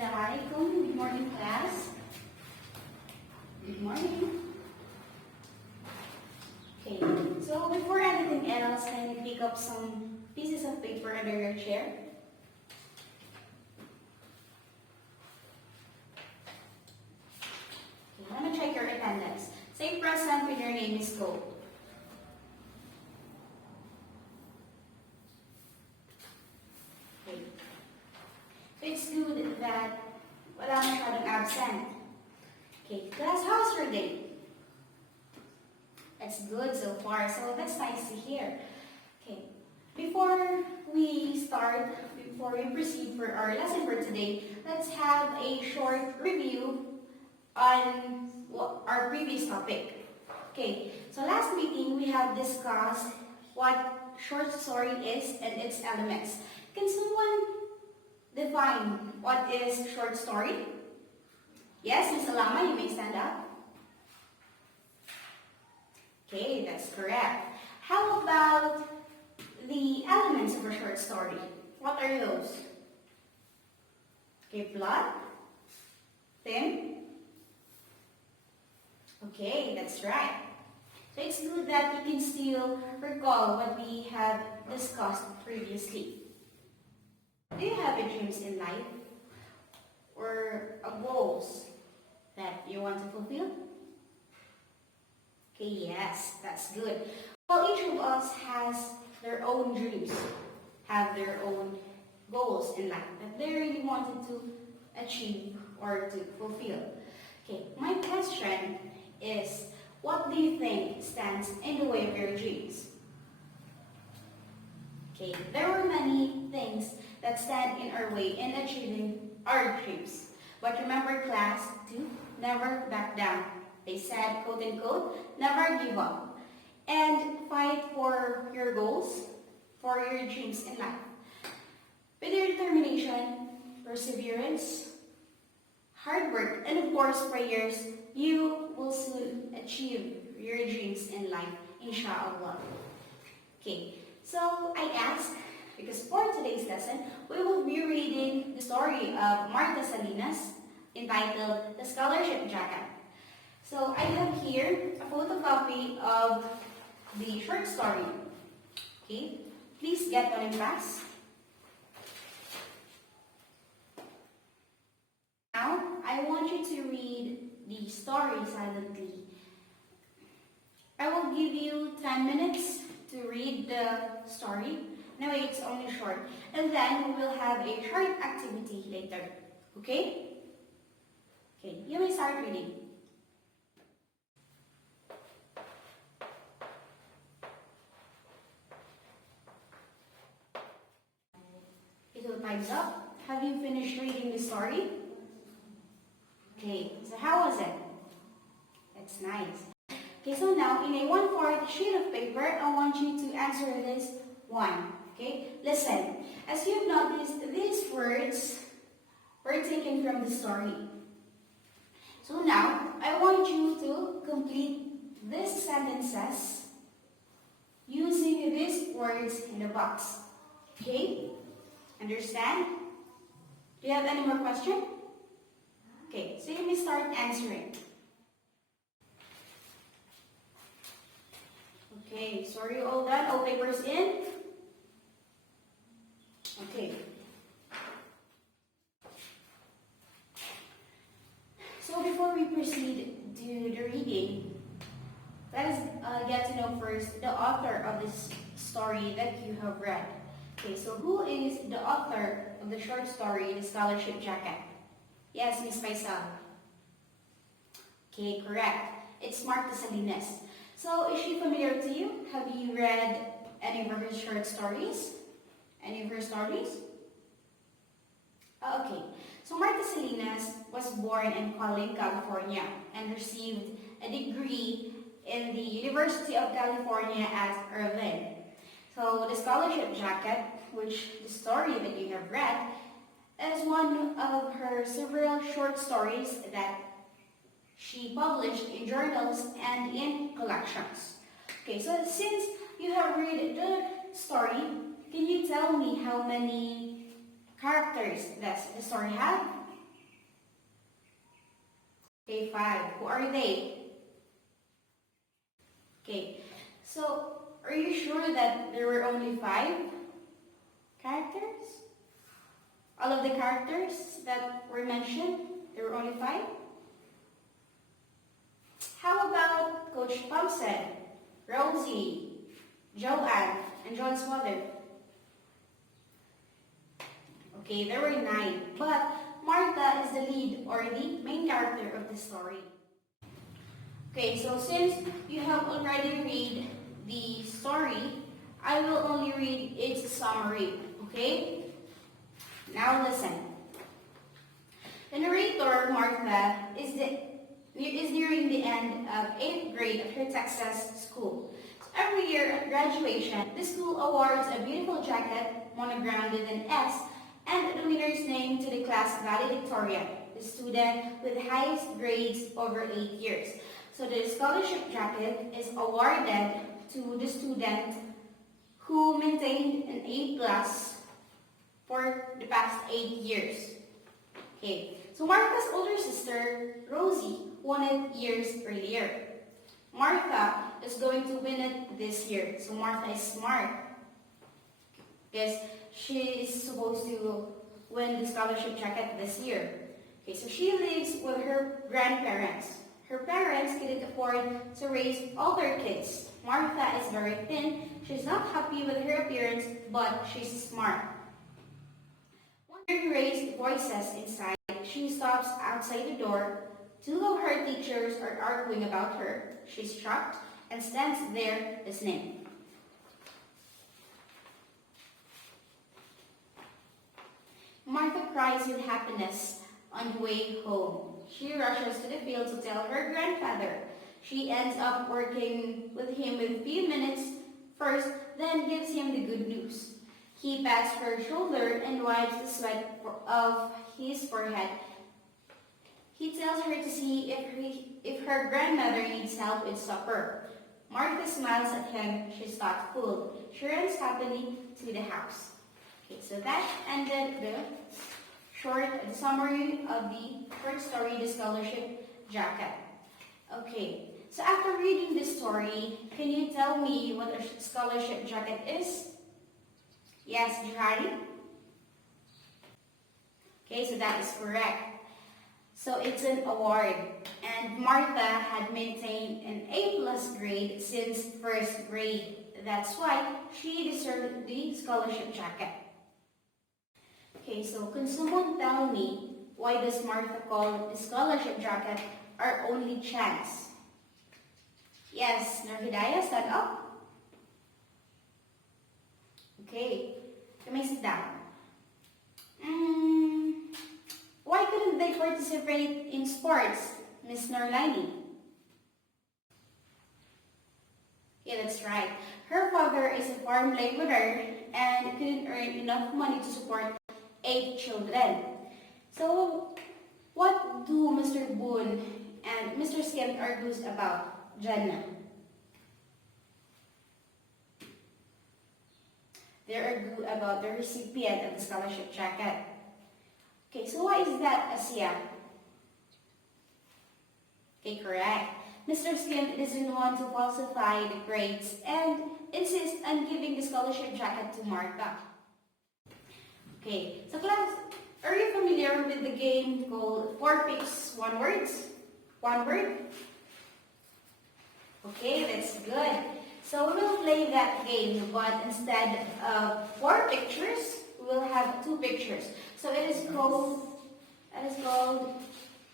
Assalamualaikum. Good morning, class. Good morning. Okay, so before anything else, can you pick up some pieces of paper under your chair? Okay, let me check your attendance. Say present when your name is called. Okay. So it's good that wala masyadong absent. Okay, class, how's your day? That's good so far, so that's nice to hear. Okay, before we proceed for our lesson for today, let's have a short review on our previous topic. Okay, so last meeting we have discussed what short story is and its elements. Can someone define what is short story? Yes, Ms. Alama, you may stand up. Okay, that's correct. How about the elements of a short story? What are those? Okay, plot, theme. Okay, that's right. So it's good that you can still recall what we have discussed previously. Do you have dreams in life or goals that you want to fulfill? Okay, yes, that's good. Well, each of us has their own dreams, have their own goals in life that they really wanted to achieve or to fulfill. Okay, my question is, what do you think stands in the way of your dreams? Okay, there were many things that stand in our way in achieving our dreams. But remember, class, to never back down. They said, quote unquote, never give up. And fight for your goals, for your dreams in life. With your determination, perseverance, hard work, and of course prayers, you will soon achieve your dreams in life, inshallah. Okay, so I ask, because for today's lesson, we will be reading the story of Marta Salinas entitled The Scholarship Jacket. So I have here a photocopy of the short story. Okay, please get one and pass. Now, I want you to read the story silently. I will give you 10 minutes to read the story. No, it's only short. And then we will have a short activity later. Okay? Okay, you may start reading. So time's up. Have you finished reading the story? Okay, so how was it? That's nice. Okay, so now in a 1/4 sheet of paper, I want you to answer this one. Okay, listen. As you've noticed, these words were taken from the story. So now, I want you to complete these sentences using these words in the box. Okay? Understand? Do you have any more questions? Okay, so you may start answering. Okay, so are you all done? All papers in? Okay. So before we proceed to the reading, let us get to know first the author of this story that you have read. Okay, so who is the author of the short story, The Scholarship Jacket? Yes, Miss Faisal. Okay, correct. It's Marta Salinas. So, is she familiar to you? Have you read any of her short stories? Any of her stories? Okay. So, Marta Salinas was born in Colin, California and received a degree in the University of California at Irvine. So, the Scholarship Jacket, which the story that you have read, is one of her several short stories that she published in journals and in collections. Okay, so since you have read the story, can you tell me how many characters does the story have? Okay, 5. Who are they? Okay, so are you sure that there were only 5 characters? All of the characters that were mentioned, there were only 5? How about Coach Thompson, Rosie, Joanne, and John's mother? Okay, there were 9. But Martha is the lead or the main character of the story. Okay, so since you have already read the story, I will only read its summary, okay? Now listen. The narrator, Martha, is nearing the end of 8th grade at her Texas school. So every year at graduation, the school awards a beautiful jacket monogrammed with an S and the winner's name to the class valedictorian, the student with the highest grades over 8 years. So the scholarship jacket is awarded to the student who maintained an A+ for the past 8 years. Okay, so Martha's older sister, Rosie, won it years earlier. Martha is going to win it this year. So Martha is smart because she is supposed to win the scholarship jacket this year. Okay, so she lives with her grandparents. Her parents couldn't afford to raise all their kids. Martha is very thin. She's not happy with her appearance, but she's smart. One raised voices inside. She stops outside the door. 2 of her teachers are arguing about her. She's shocked and stands there listening. Martha cries with happiness on the way home. She rushes to the field to tell her grandfather. She ends up working with him with a few minutes first, then gives him the good news. He pats her shoulder and wipes the sweat off his forehead. He tells her to see if her grandmother needs help with supper. Martha smiles at him. She's thoughtful. She runs happily to the house. Okay, so that ended the summary of the first story, The Scholarship Jacket. Okay, so after reading this story, can you tell me what a scholarship jacket is? Yes, Jihari? Okay, so that is correct. So it's an award, and Martha had maintained an A+ grade since 1st grade. That's why she deserved the scholarship jacket. Okay, so can someone tell me why does Martha call the scholarship jacket our only chance? Yes, Narhidaya, stand up. Okay, you may sit down. Why couldn't they participate in sports, Miss Norlani? Yeah, that's right. Her father is a farm laborer and couldn't earn enough money to support 8 children. So, what do Mr. Boone and Mr. Skimp argue about, Jana? They argue about the recipient of the scholarship jacket. Okay, so why is that, Asia? Okay, correct. Mr. Skimp doesn't want to falsify the grades and insists on giving the scholarship jacket to Martha. Okay, so class, are you familiar with the game called 4 Picks, 1 Words? 1 word? Okay, that's good. So we will play that game, but instead of 4 pictures, we will have 2 pictures. So it is called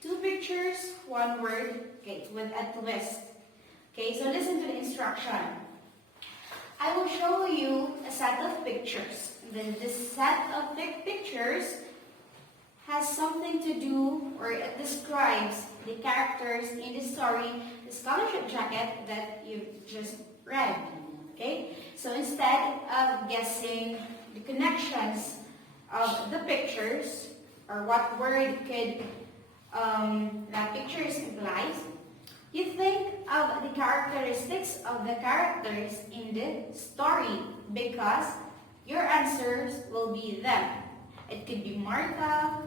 2 pictures, 1 word, okay, with a twist. Okay, so listen to the instruction. I will show you a set of pictures. Then this set of pictures has something to do, or it describes the characters in the story, the scholarship jacket that you just read. Okay, so instead of guessing the connections of the pictures, or what word could that pictures implies, you think of the characteristics of the characters in the story because your answers will be them. It could be Martha,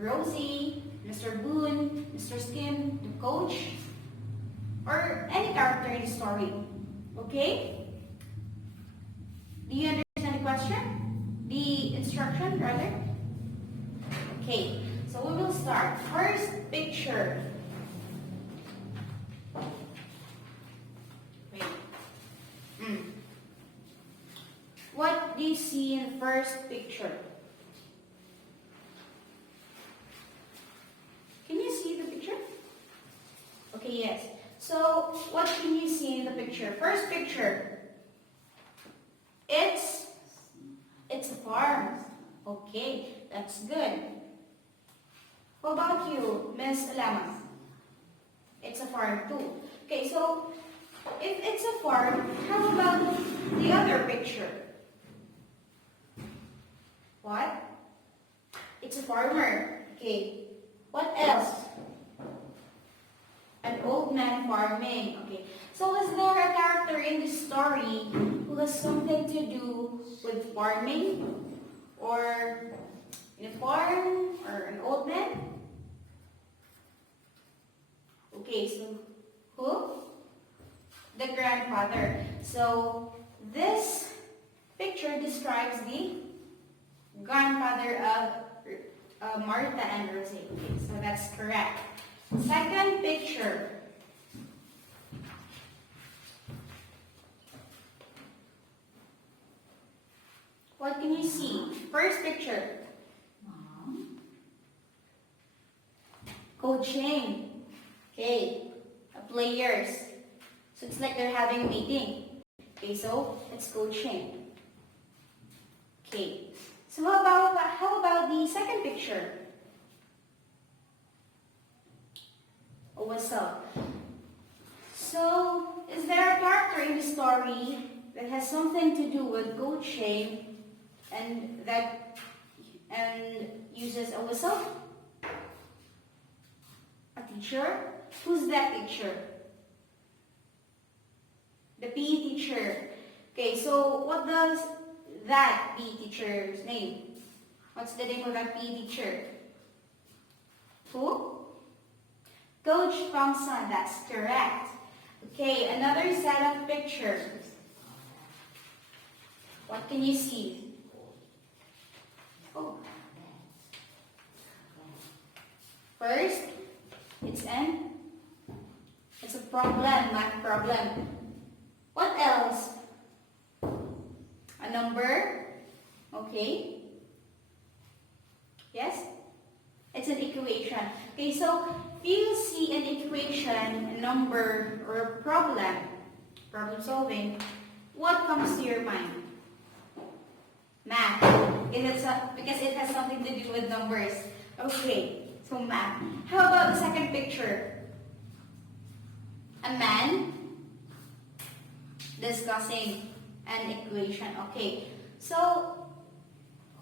Rosie, Mr. Boone, Mr. Skim, the coach, or any character in the story. Okay? Do you understand the question? The instruction, rather? Okay, so we will start. First picture. Wait. What do you see in the first picture? Can you see the picture? Okay, yes. So, what can you see in the picture? First picture. It's a farm. Okay, that's good. How about you, Miss Lama? It's a farm too. Okay, so if it's a farm, how about the other picture? What? It's a farmer. Okay. What else? An old man farming. Okay. So is there a character in the story who has something to do with farming? Or in a farm? Or an old man? Okay, so who? The grandfather. So this picture describes the grandfather of Martha and Rosie. Okay, so that's correct. Second picture. What can you see? First picture. Coaching. Okay, players. So it's like they're having a meeting. Okay, so it's coaching. Okay. So how about the second picture? A whistle. So is there a character in the story that has something to do with coaching and uses a whistle? A teacher? Who's that teacher? The PE teacher. Okay, so what does that PE teacher's name? What's the name of that PE teacher? Who? Coach Thompson, that's correct. Okay, another set of pictures. What can you see? Oh. First, it's a problem, math problem. What else? A number. Okay. Yes? It's an equation. Okay, so if you see an equation, a number, or a problem solving, what comes to your mind? Math. Because it has something to do with numbers. Okay, so math. How about the second picture? A man discussing an equation. Okay, so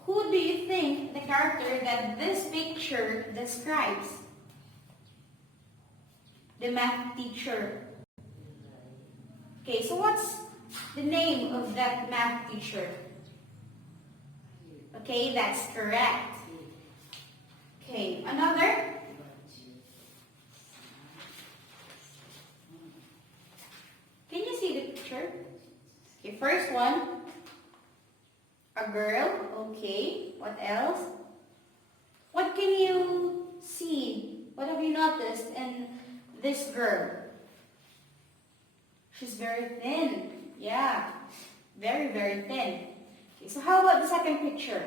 who do you think the character that this picture describes? The math teacher. Okay, so what's the name of that math teacher? Okay, that's correct. Okay, another? Can you see the picture? Okay, first one. A girl. Okay, what else? What can you see? What have you noticed in this girl? She's very thin. Yeah, very, very thin. Okay, so how about the second picture?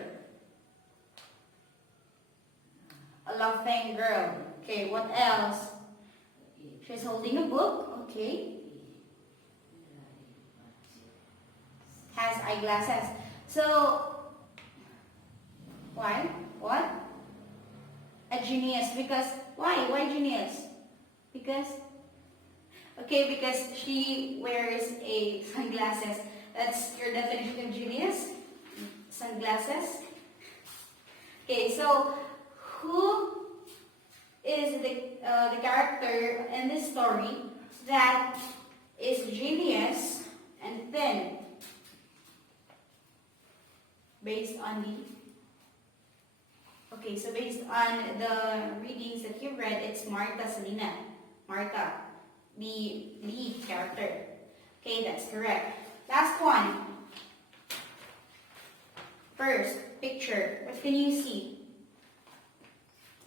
A laughing girl. Okay, what else? She's holding a book. Okay. Has eyeglasses. So, why? What? A genius. Because, why? Why genius? Because, okay, because she wears a sunglasses. That's your definition of genius? Sunglasses? Okay, so, who is the character in this story that is genius and thin? Based on the Okay, so based on the readings that you read, it's Marta Salina. Marta, the lead character. Okay, that's correct. Last one. First, picture. What can you see?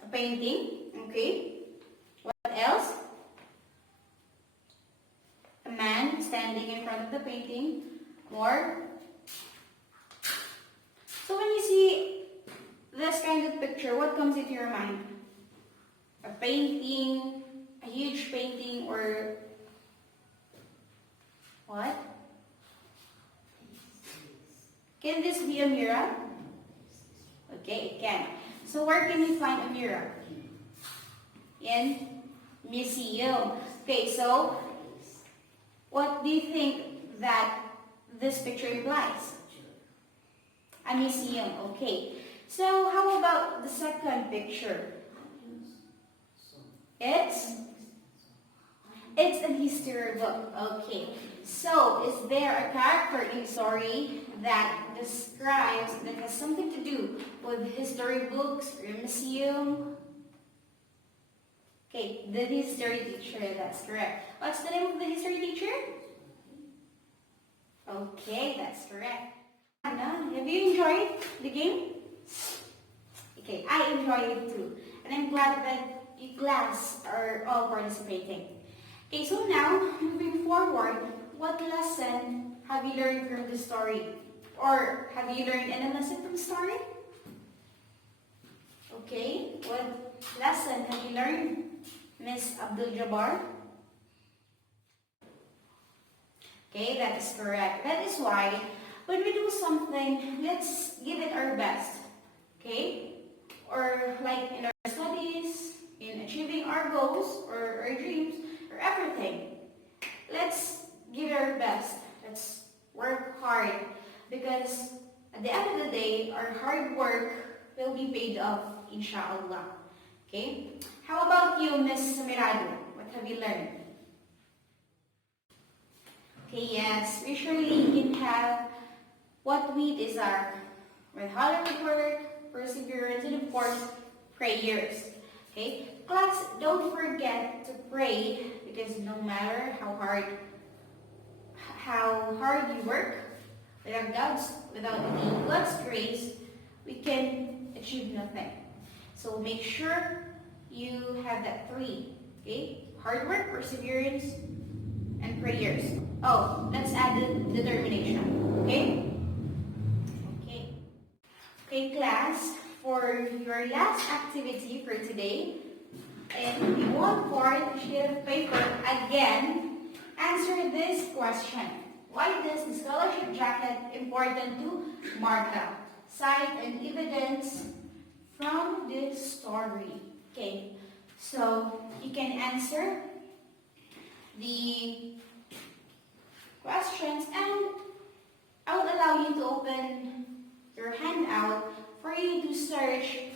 A painting. Okay. What else? A man standing in front of the painting. More. So when you see this kind of picture, what comes into your mind? A painting, a huge painting, or what? Can this be a mirror? Okay, it can. So where can we find a mirror? In museum. Okay, so what do you think that this picture implies? A museum, okay. So how about the second picture? It's a history book, okay. So is there a character in the story that describes, that has something to do with history books or museum? Okay, the history teacher, that's correct. What's the name of the history teacher? Okay, that's correct. Anna, have you enjoyed the game? Okay, I enjoyed it too. And I'm glad that you class are all participating. Okay, so now, moving forward, what lesson have you learned from the story? Or have you learned any lesson from the story? Okay, what lesson have you learned, Miss Abdul-Jabbar? Okay, that is correct. That is why when we do something, let's give it our best. Okay? Or like in our studies, in achieving our goals or our dreams or everything. Let's give it our best. Let's work hard because at the end of the day, our hard work will be paid off, inshallah. Okay? How about you, Miss Mirado? What have you learned? Okay, yes, we surely can have what we desire with hard work, perseverance, and of course, prayers. Okay, class, don't forget to pray because no matter how hard you work, without God's grace, we can achieve nothing. So make sure you have that three. Okay, hard work, perseverance, and prayers. Oh, let's add the determination. Okay? Okay, class, for your last activity for today, in the 1/4 sheet of paper, again, answer this question. Why is the scholarship jacket important to Martha? Cite and evidence from this story. Okay, so you can answer the questions and I will allow you to open your handout for you to search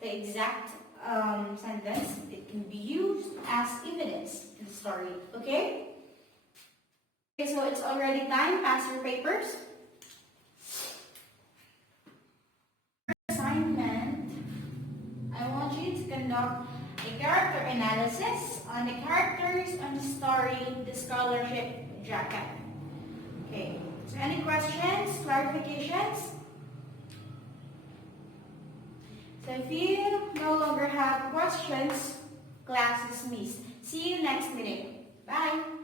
the exact sentence. It can be used as evidence in the story. Okay? Okay, so it's already time. Pass your papers. Assignment. I want you to conduct a character analysis on the characters on the story, The Scholarship Jacket. Okay, so any questions, clarifications? So if you no longer have questions, class is dismissed. See you next meeting. Bye.